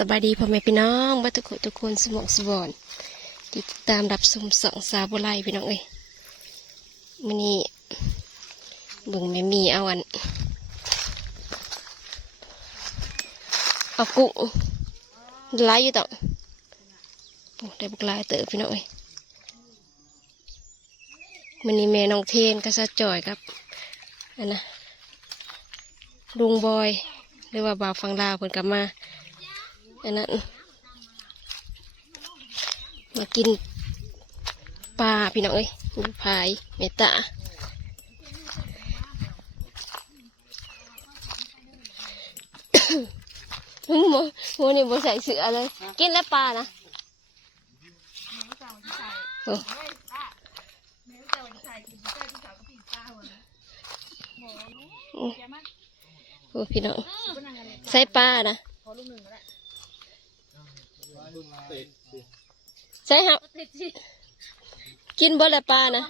สบายดีพ่อแม่พี่น้องบัตุกทุกคนสมองสบอนติดตามรับชมสองสาวบุไลพี่น้องเอ้ยมื้อนี้เบิ่งแม่มีเอาอันเอากุ้งหลายอยู่ต่อได้บุกลายเต๋อพี่น้องเอ้ยมื้อนี้แม่น้องเทนก็สะจ่อยครับอันนะลุงบอยหรือว่าบ่าวฟังลาวเพิ่นกลับมา อันนั้นมากินปลาพี่น้องเอ้ยดูพายเมตตาโมโมนี่บ่ใส่เสือเลย กินแล้วปลานะโอ้โอ้โอ้พี่น้องใส่ปลานะ ใช่ครับ กินเบอร์ละปลานะ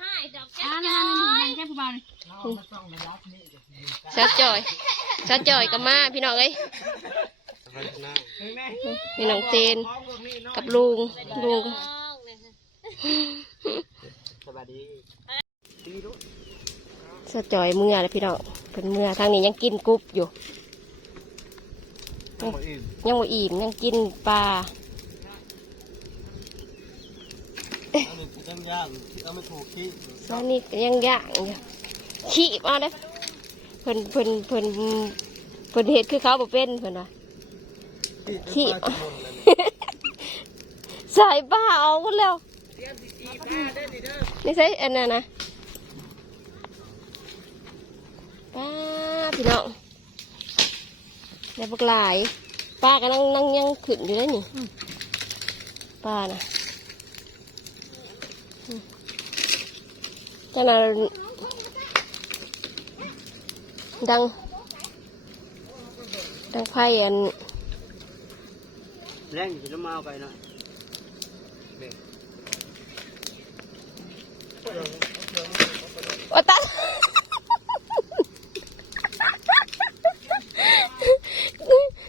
อ่านั่นนั่นแค่ผู้บ่าวนี่ซัดจอยซัดจอยกับมาพี่น้องเอ้ยพี่น้องเตนกับลุงลุงสวัสดีซัดจอยเมื่อเลยพี่น้องเป็นเมื่อทางนี้ยังกินกรุบอยู่ต้องมาอิ่มยังบ่อิ่มยังกินปลา เอาหนึ่งย่างย่างเอาไม่ถูกที่แล้วนี่ก็ยังย่างอยู่ขี้มาเด้เพิ่นเพิ่นเพิ่นเพิ่นเห็ดคือเขาบ่เป็นเพิ่นว่าที่สายบ้าเอาหมดแล้วนี่ใช่อันนั้นนะป้าพี่น้องแล้วพวกหลาย ป้าก็นั่งนั่งยังขึ้นอยู่เลยนี่ป้านะอืม จังนั้นดังดังไพ่อันแรงอยู่แล้วมาเอาไปหน่อย โอ้ตัด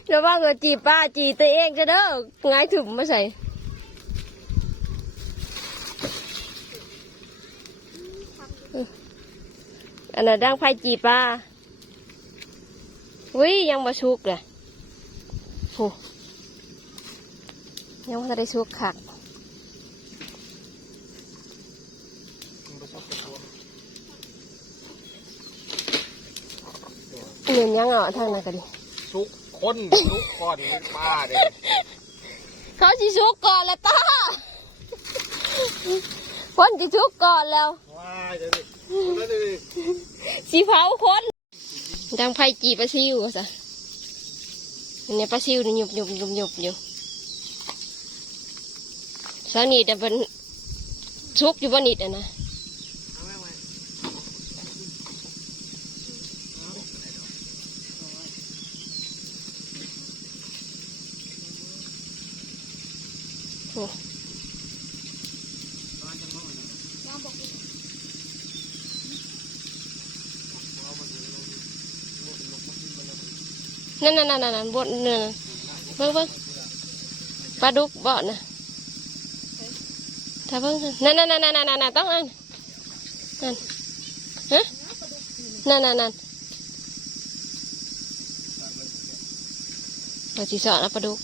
เดี๋ยวว่าเงินจีป้าจีตัวเองจะเด้อไงายถุงมาใส่อันนั้นดังไฟจีป้าวิยังมาชุกเลยโหยังไม่ได้ชุกขักเหมือนยังอะทางนั้นก็ดิชุกคนชุกก่อนป้าเด็เขาสิชุกก่อนแล้วตา คนจะชุกก่อนแล้วว้ายเดี๋ยวดิเดี๋ยวดิสีเผาคนดังไพ่จีปลาซิวอะสะอันนี้ปลาซิวนี่หยุบหยุบหยุบหยุบอยู่สานิดแต่เป็นชุกอยู่บนนิดอะนะโอ้ นั่นนั่นนั่นนั่นบนนั่นนั่นเบิ่งเบิ่งปลาดุกบ่อนะถ้าเบิ่งนั่นนั่นนั่นนั่นนั่นนั่นต้องนั่นนั่นฮะนั่นนั่นนั่นเราจีสอนแล้วปลาดุก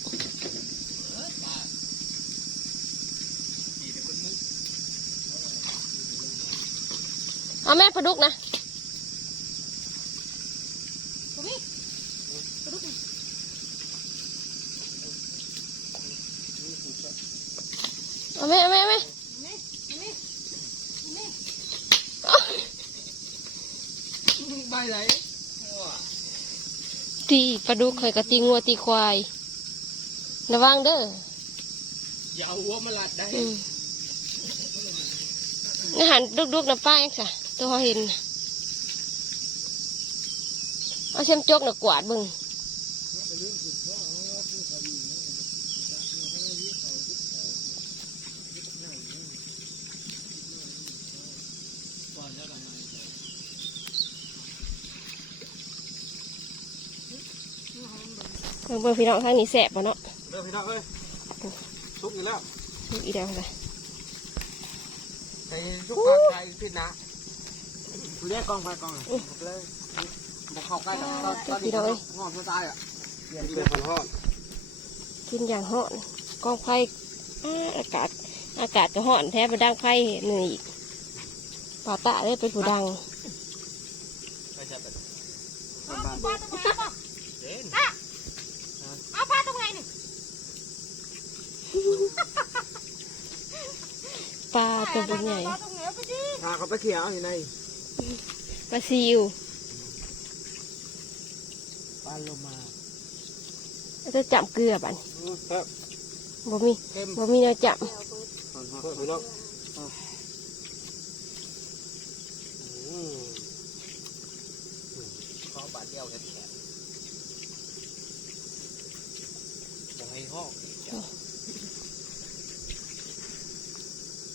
เอาแม่ปลาดุกนะ เอาไหมเอาไหมเอาไหมใบไหนตีปลาดุกเคยกะตีงัวตีควาย ระวังเด้อ อย่าเอาหัวมาลัดได้อืมนี่หันดุกๆนะป้ายังสะตัวเขาเห็นน่ะเอาเชมจกน่ะกวาดเบึง เบิ่งเบิ่งพี่น้องข้างนี้แสบปะเนาะเเริ่มพี่น้องเอ้ยซุกอีกแล้วลูกอีเดียวเลยไก่ซุกปลาไก่พิษนะคุณเรียกกองไฟกองเลยเลยบอกเข้าใกล้กับตอนตอนนี้งอนตัวตายอะเดี๋ยวเป็นคนทอดกินอย่างห่อนกองไฟอ้าอากาศ อากาศก็ห่อนแท้ไปดังไฟหนึ่งอีกป่าตะเลยเป็นผู้ดังไปจับแบบปลาตรงไหนบอกเด่น เอาปลาตรงไหนนี่ปลาตัวบนใหญ่ปลาตรงไหนเอาไปดิพาเขาไปเขี่ยวอยู่ในปลาซิวปลาโลมาแล้วจะจับเกลือบันครับบ่มีเข้มบ่มีแนวจับทอดพี่น้องขอบาดเดียวแขนบอก ให้ห้อง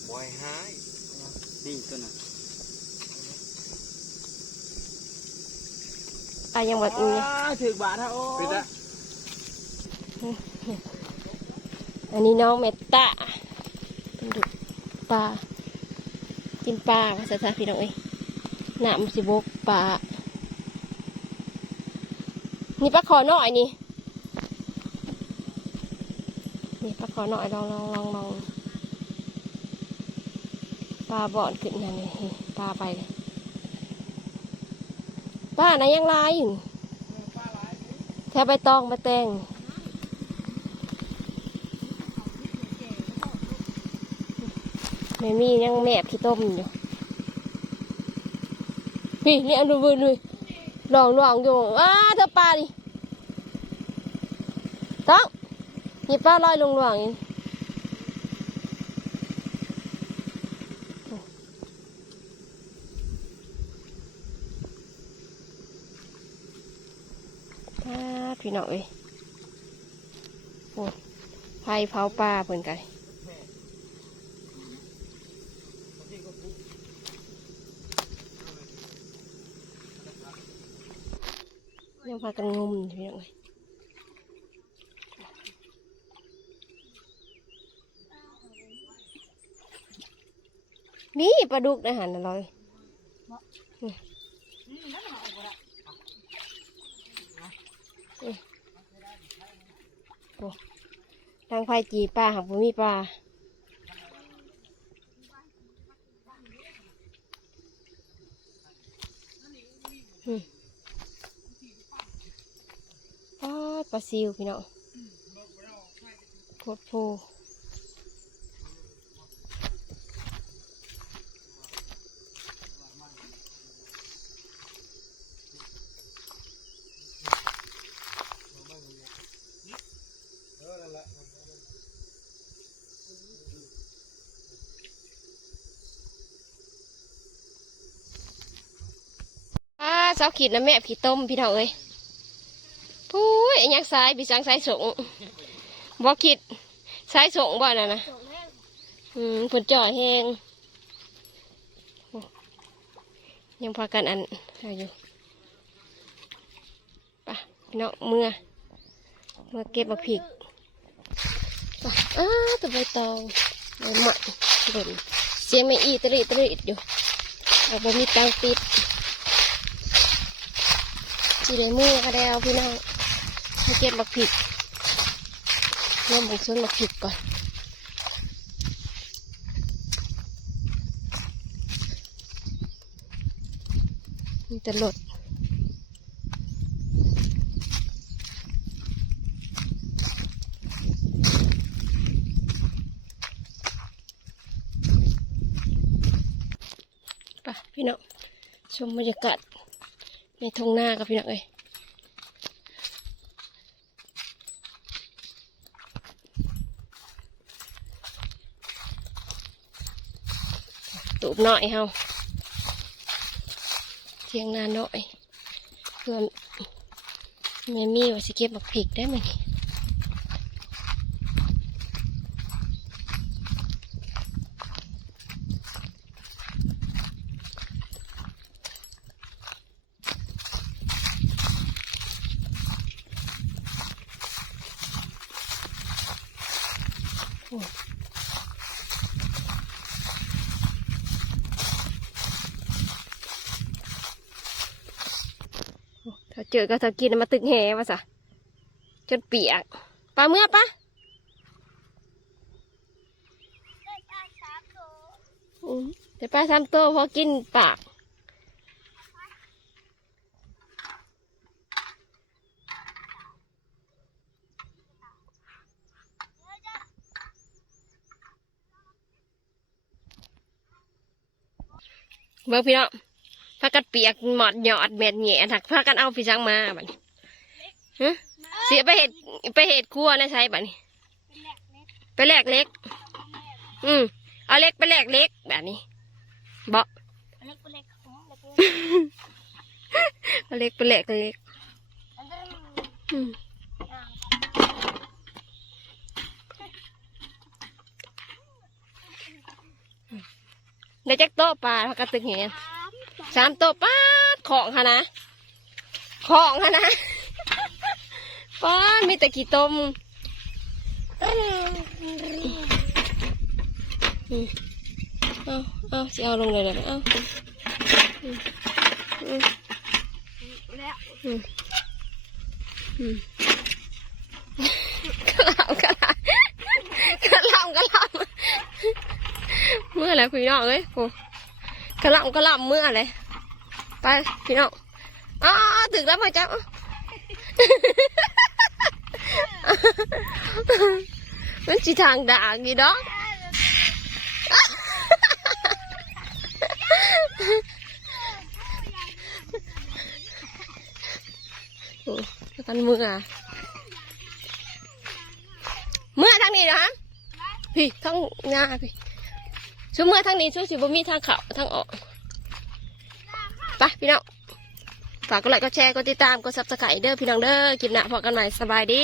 บอยหายนี่ตัวน่ะอะยังแบบนี้ถึงบาทฮะโอ้ปิดละอันนี้น้องเมตตาเป็นดุปลากินปลาภาษาไทยพี่น้องเอ้ยหนามนสิบกปลานี่ปลาขอหน่อยนี่ นี่ปลาขอหน่อยลองลองลองลองปลาบ่อนขึ้นนั่นนี่ปลาไปเลยปลาไหนยังลายอยู่แถวใบตองใบแตงแม่มียังแมบขี้ต้มอยู่พี่นี่อันดูบืนเลยลองลองอยู่อ้าเธอปลาดิต้อง นี่ปลาลอยลงหลวงนี่อ่าพี่น้องเอ้ยโอ้ไฟเผาปลาเพิ่นกันยังพากันงมอยู่พี่น้องเอ้ย นี่ปลาดุกได้หันอร่อยทางไฟจีปลาหักบ่มีปลาอืมปลาปลาซิวพี่น้องโคตรโพ ปลาเสาขีดนะแม่ผีต้มพี่น้องเอ้ยปุ้ยไอยักษ์ซ้ายพี่สังสายสงบ่คิดสายสงบ่น่ะนะอืมผลจ่อยแห้งยังพากันอันอาอยู่ปะพี่น้องเมื่อเมื่อเก็บมาผิกไปอ้าตัวใบตองใบหมัดเด่นเสียงไม่อีตรีตรีอยู่เอาบ่มีตังติด จีได้มือก็ได้เอาพี่น้องให้เก็บมาผิดเริ่มบุกชนมาผิดก่อนมีแต่รถไปพี่น้องชมบรรยากาศ ในทงหน้ากับพี่นักเอ้ยตูบหน่อยเฮาเทียงนาหน่อยเพื่อแม่มีว่าสิเก็บบักผิกได้ไหมนี่ ถ้าเจอก็ถ้ากินมาตึกแหวะสะจนเปียกปลาเมื่อปะอืมแต่ปลาสามตัวพอกินปาก เบิ่งพี่น้องพากันเปียกหมอดหยอดแมดแหน่ถักพากันเอาพี่ช้างมาบัดนี้ฮะเสียไปเห็ดไปเห็ดครัวนะใช่บัดนี้ ไปแลกเล็ก อืมเอาเล็กไปแลกเล็กแบบนี้บอกเล็กเล็กของเล็กเอาเล็กไปแลกเล็ก ได้จักโต๊ะปลาพากันตึกเห็นสามโต๊ะป้าของค่ะนะ ของค่ะนะป้าดมีแต่กี่ต้มอืมเอาเอาสิเอาลงเลยเลยเอาอืมอืมแล้ว อืมอืมกระหลำกระหลำกระหลำกระหลำ เมื่อไรพี่น้องเอ้ยโอ้กระหลำกระหลำเมื่อไรไปพี่น้องอ๋อถึงแล้วมาจับเอามันจีทางด่างกี่ดอกโอ้กันมืออะเมื่อทางนี้นะฮะพี่ทั้งงาพี่ ชุมเมื่อทางนี้ชุมสิบ่มีทางเขาทางออกไปพี่น้องฝากกดไลค์กดแชร์กดติดตามกดซับสไครต์เด้อพี่น้องเด้อคลิปหน้าพอกันใหม่สบายดี